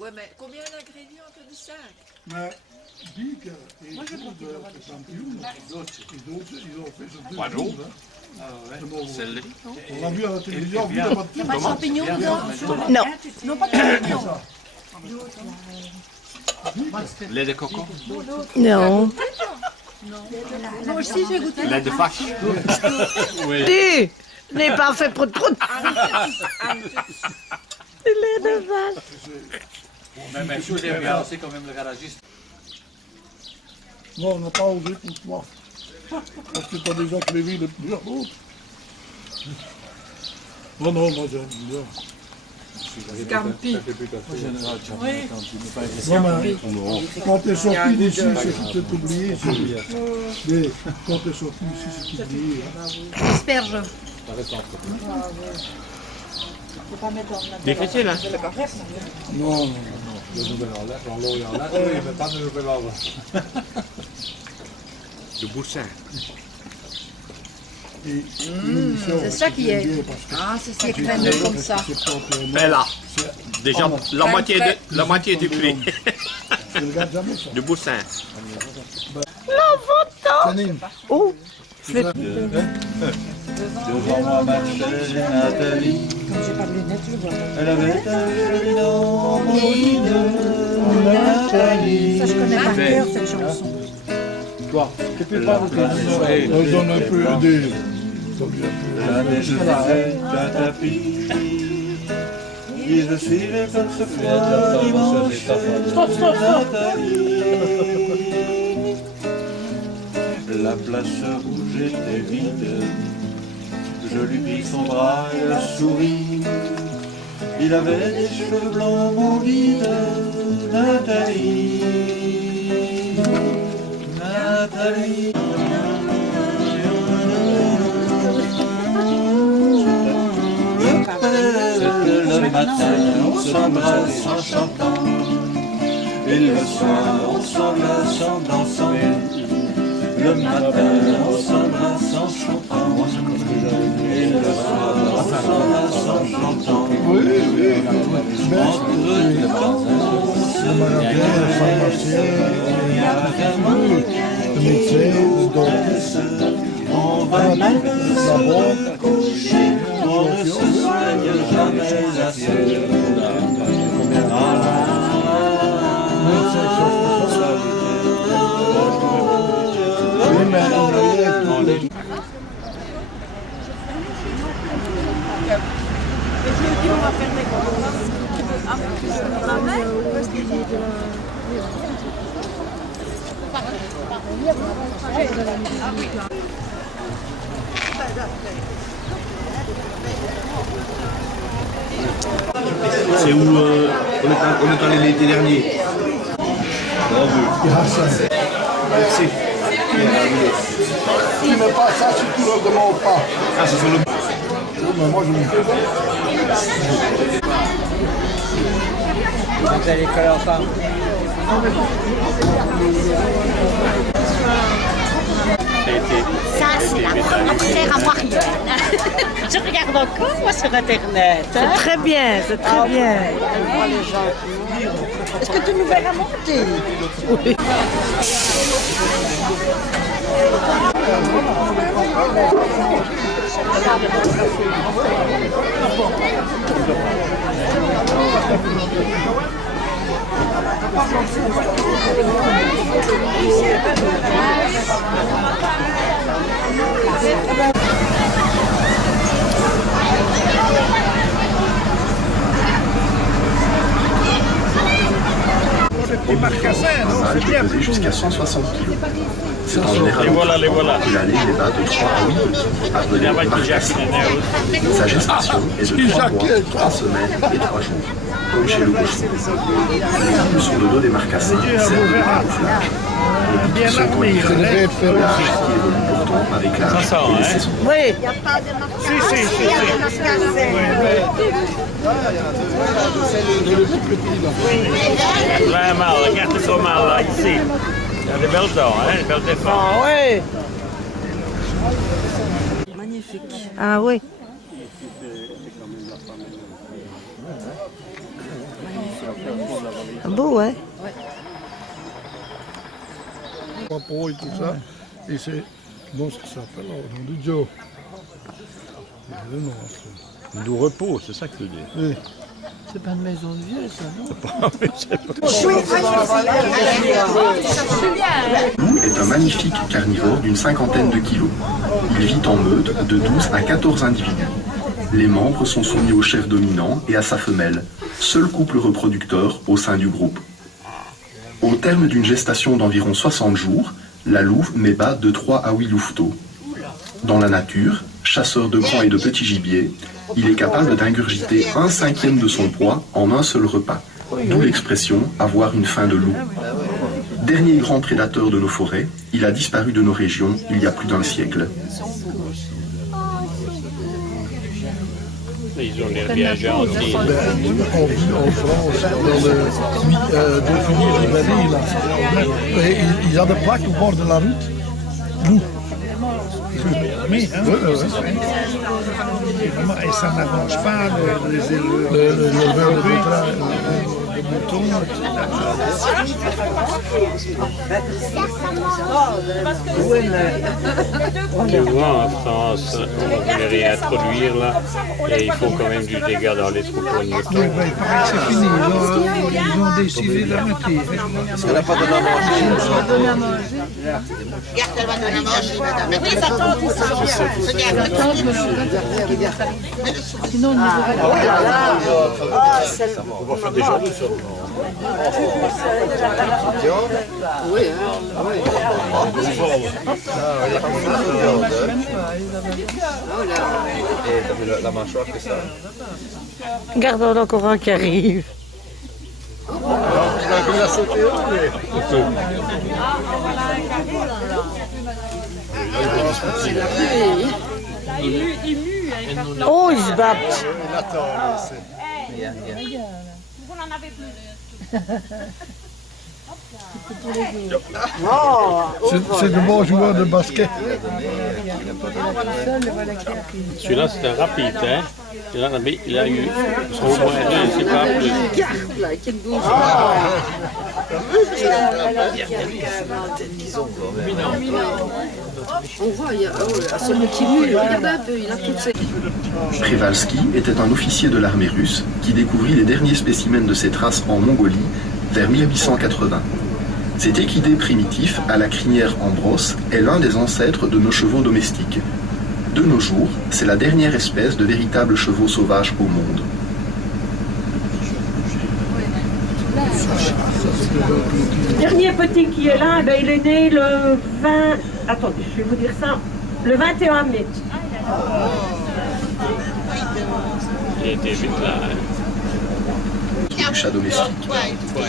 Ouais, mais combien d'ingrédients tu as de 5? Maar bieken is de kampioen. Ils ont fait ce Poireaux. Céleri. On l'a vu à la télévision, il n'y a pas de Il n'y a pas de champignons dedans? Non. Non, pas de champignons. Lait de coco. Non. Moi aussi, j'ai goûté. Lait de vache. Oui. Tu n'es pas fait prout-prout. Du lait de vache. Mais je vous ai bien, c'est quand même le garagiste. Non, on n'a pas osé pour toi. Parce que tu as déjà créé de plusieurs autres. Non, non, moi j'aime bien. Scampi. Non, mais quand tu es sorti d'ici, c'est oublié. Mais quand tu es sorti d'ici, c'est oublié. Asperge. Difficile, hein? Non, non, Du boursin. C'est ça qui est. Ah, c'est ça qui est crémeux comme ça. Mais là, déjà la moitié du prix. Je ne regarde jamais ça. Du boursin. Janine, Oh, Devant moi marchait Nathalie. Elle avait un joli nom, Maudine, Nathalie. Ça, je connais par cœur cette chanson. Toi, tu peux pas vous connaître. ils ont un peu aidé. La neige faisait un tapis. Et je suivais comme ce froid dimanche. Nathalie. La place rouge était vide. Je lui pris son bras et la souris. Il avait des cheveux blancs, mon guide, Nathalie. Nathalie. Le matin, on s'embrasse en chantant. Et le soir, on s'enlace en dansant. Le matin, on s'embrasse en chantant. Et le soir, on s'enlace en chantant. Entre deux temps, on se on va même se coucher. On ne se soigne jamais assez. C'est où on est allé l'été dernier. Merci. Tu ne mets pas ça si tu ne le demandes pas. Ah, c'est sur le... Mais moi, je me fais ça. Vous allez coller ensemble. Ça, c'est la première armoirienne. Je regarde encore, moi, sur Internet. Hein? c'est très bien, c'est très bien. Est-ce que tu nous verras monter? Oui. Les marcassins, non, c'est bien. Peser jusqu'à 160 kg. C'est en général Les voilà. l'année les bas de 3 à 8 petits, appelés marcassins. Sa gestation est de 3 mois, 3 semaines et 3 jours, comme chez le cochon. Les arbres sur le dos des marcassins servent de camouflage. Bien armé, c'est le fait faire L'âge qui évolue pourtant avec l'âge et les saisons. Oui. Vraiment, regarde ça mal là, ici. Il y a des belles dents, hein, des belles défenses. Ah oui. Magnifique. Ah oui. Magnifique. Beau, ouais. Rapport et tout ça. Et c'est bon ce que ça s'appelle, au nom de Joe. Le nom, Du repos, c'est ça que tu dis. oui. C'est pas une maison de vieux, ça, non? Le loup est un magnifique carnivore d'une cinquantaine de kilos. Il vit en meute de 12 à 14 individus. Les membres sont soumis au chef dominant et à sa femelle, seul couple reproducteur au sein du groupe. Au terme d'une gestation d'environ 60 jours, la louve met bas de 3 à 8 louveteaux. Dans la nature, chasseur de grand et de petit gibier, il est capable d'ingurgiter 1/5 de son poids en un seul repas, d'où l'expression « avoir une faim de loup ». Dernier grand prédateur de nos forêts, il a disparu de nos régions il y a plus d'un siècle. Ils ont l'air bien gentils. En France, dans le Dauphiné Rivali, là, il y a des plaques au bord de la route. Loup. Oui, hein, et ça n'arrange pas les éleveurs de moutons. Souvent en France, on voulait réintroduire là, et il faut quand même du dégât dans les troupeaux de moutons. Oui, ben, il paraît que c'est fini, ils ont décidé d'arrêter. Parce qu'elle n'a pas donné à manger. Regarde, elle va donner à manger, madame. Mais oui, ça tombe, ça. Sinon, on On va faire des journées sur le Oui, hein. Et t'as vu la mâchoire que ça? Gardons encore un qui arrive. Oh, ils se battent. Vous n'en avez plus. C'est de bons joueurs de basket. Celui-là, c'était rapide, hein? Il a eu au moins 2, c'est pas plus. On voit, il y a celui qui mue, regardez un peu, il a toutes ses... Przewalski était un officier de l'armée russe qui découvrit les derniers spécimens de cette race en Mongolie vers 1880. Cet équidé primitif à la crinière en brosse est l'un des ancêtres de nos chevaux domestiques. De nos jours, c'est la dernière espèce de véritables chevaux sauvages au monde. Le dernier petit qui est là, ben, il est né le 20... Attendez, je vais vous dire ça. Le 21 mai. Il était vite là, hein? Du chat domestique.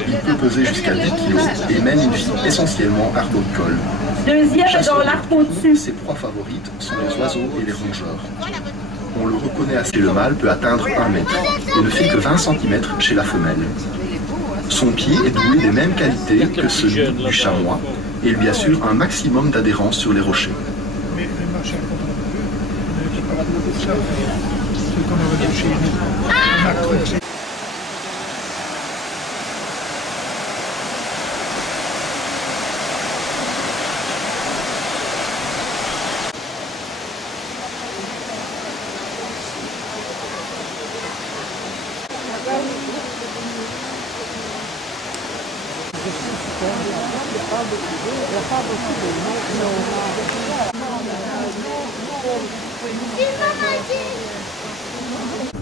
Il peut peser jusqu'à 10 kg et mène une vie essentiellement arboricole. Deuxième Chasseur dans l'arc au-dessus. Ses proies favorites sont les oiseaux et les rongeurs. On le reconnaît assez, le mâle peut atteindre 1 mètre et ne fait que 20 cm chez la femelle. Son pied est doué des mêmes qualités que celui du chamois et lui assure un maximum d'adhérence sur les rochers.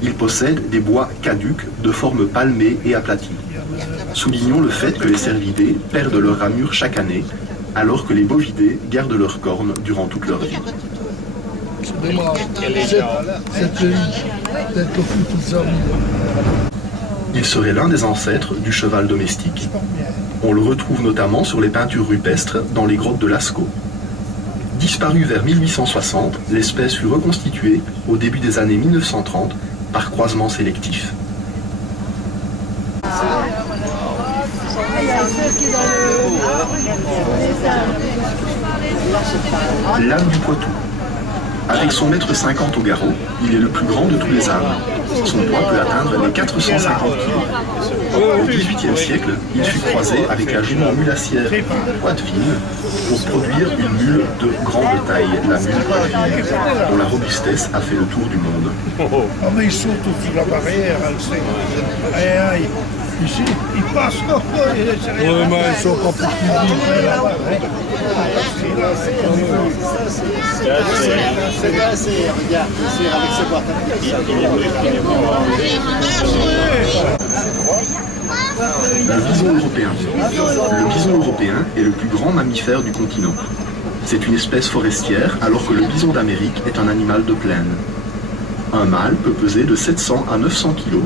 Il possède des bois caducs de forme palmée et aplatie. Soulignons le fait que les cervidés perdent leur ramure chaque année, alors que les bovidés gardent leurs cornes durant toute leur vie. C'est dommage. Cette pays, d'être le plus qu'ils ont. Il serait l'un des ancêtres du cheval domestique. On le retrouve notamment sur les peintures rupestres dans les grottes de Lascaux. Disparue vers 1860, l'espèce fut reconstituée au début des années 1930 par croisement sélectif. L'âne du Poitou. Avec son mètre 50 au garrot, il est le plus grand de tous les ânes. Son poids peut atteindre les 450 kg. Au XVIIIe siècle, il fut croisé avec la jument mulassière Poitvine pour produire une mule de grande taille, la mule Poitvine, dont la robustesse a fait le tour du monde. Oh, mais ils sautent sur la barrière, elle sait. Aïe, aïe. Ici, ils passent. Oui, mais ils sont pas plus vite là-bas. C'est regarde, c'est avec ce boîte. Le bison européen. Le bison européen est le plus grand mammifère du continent. C'est une espèce forestière alors que le bison d'Amérique est un animal de plaine. Un mâle peut peser de 700 à 900 kg,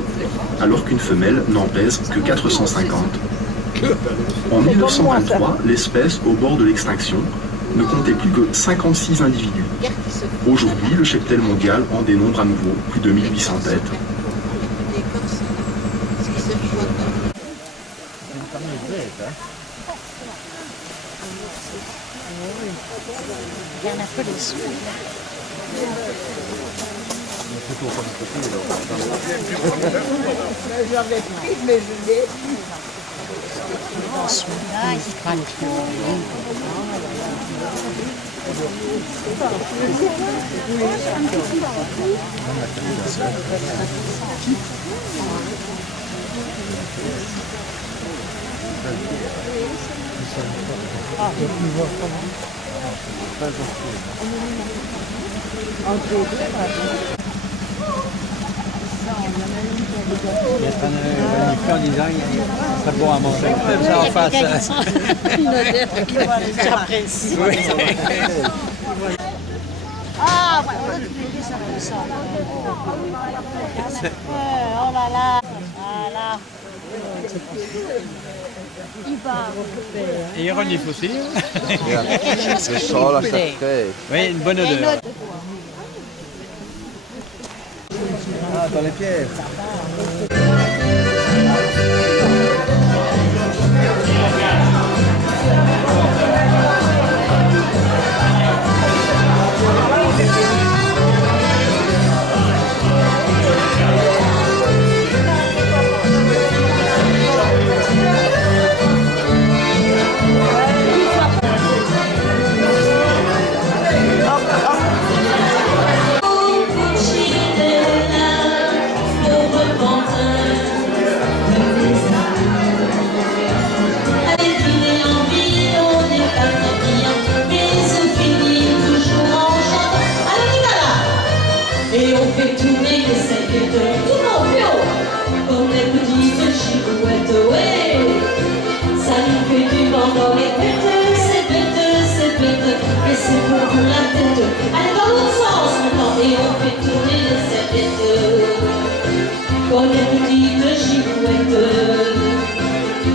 alors qu'une femelle n'en pèse que 450. En 1923, l'espèce, au bord de l'extinction, ne comptait plus que 56 individus. Aujourd'hui, le cheptel mondial en dénombre à nouveau plus de 1800 têtes. Regarde un peu les sous. Celui-là, il se prend Il est en train de en disant c'est bon à manger. Même ça en face. J'apprécie. Ah, voilà, ça. Oh là là. Voilà. Il va. Et il renifle aussi. Le sol à sacré. Oui, une bonne odeur. Ah, dans les pieds. Et on fait tourner les serviettes tout en haut, comme les petites girouettes, ouais. Ça nous fait du vent dans les bêtes, c'est bête, et c'est bon pour la tête. Allez dans l'autre sens maintenant, et on fait tourner les serviettes, comme les petites girouettes.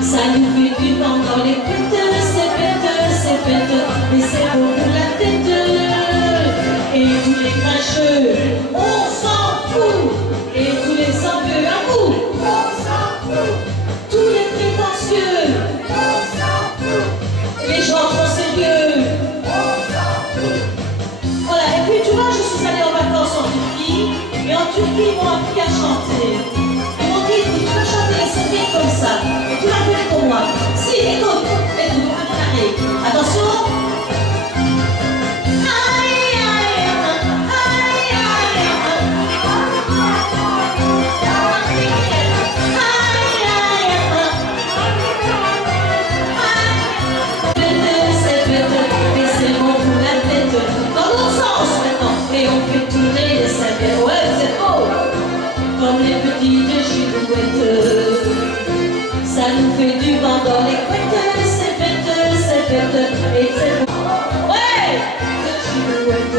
Ça nous fait du vent dans les bêtes, c'est bête, et c'est bon pour la tête. Et tous les cracheux, on s'en fout. Et tous les sans-feux à bout, on s'en fout. Tous les prétentieux, on s'en fout. Les gens trop sérieux, on s'en fout. Voilà, et puis tu vois, je suis allée en vacances en Turquie. Et en Turquie, ils m'ont appris à chanter. Ils m'ont dit, tu vas chanter les serviettes comme ça. Et tu l'as fait pour moi. Si, écoute, attention. Et on fait tourner les serviettes, ouais c'est beau, comme les petites girouettes. Ça nous fait du vent dans les couettes, c'est bête, et c'est beau. Ouais, c'est girouette.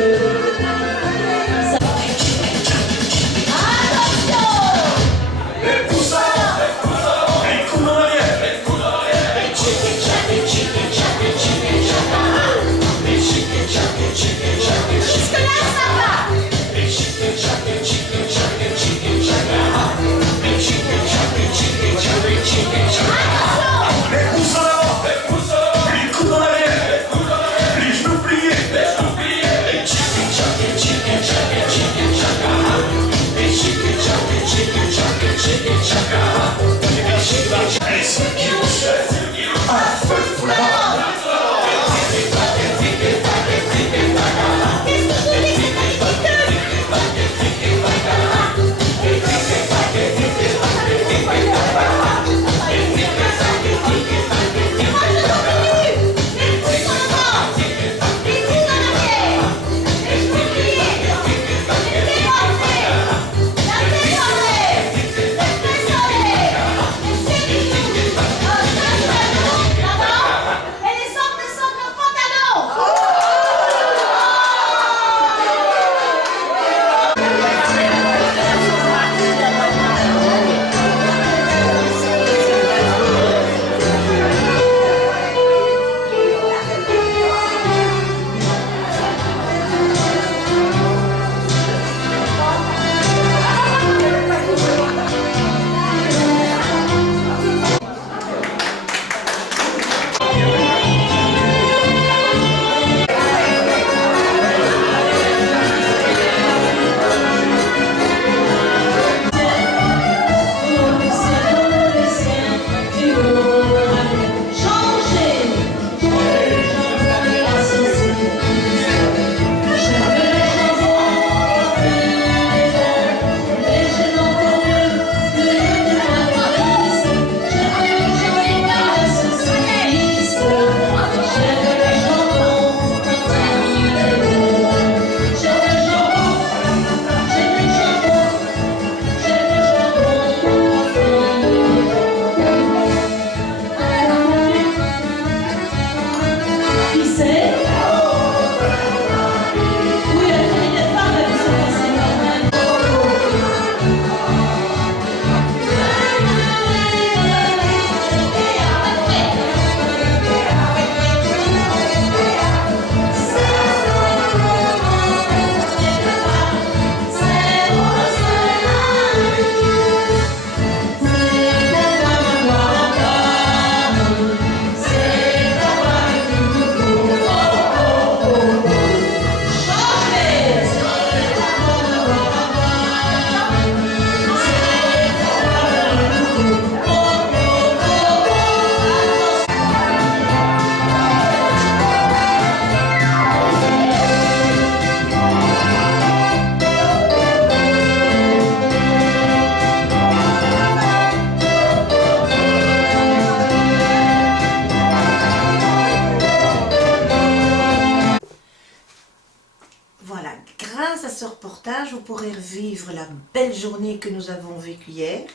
Grâce à ce reportage, vous pourrez revivre la belle journée que nous avons vécue hier.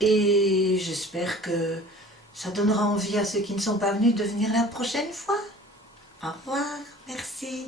Et j'espère que ça donnera envie à ceux qui ne sont pas venus de venir la prochaine fois. Au revoir, merci.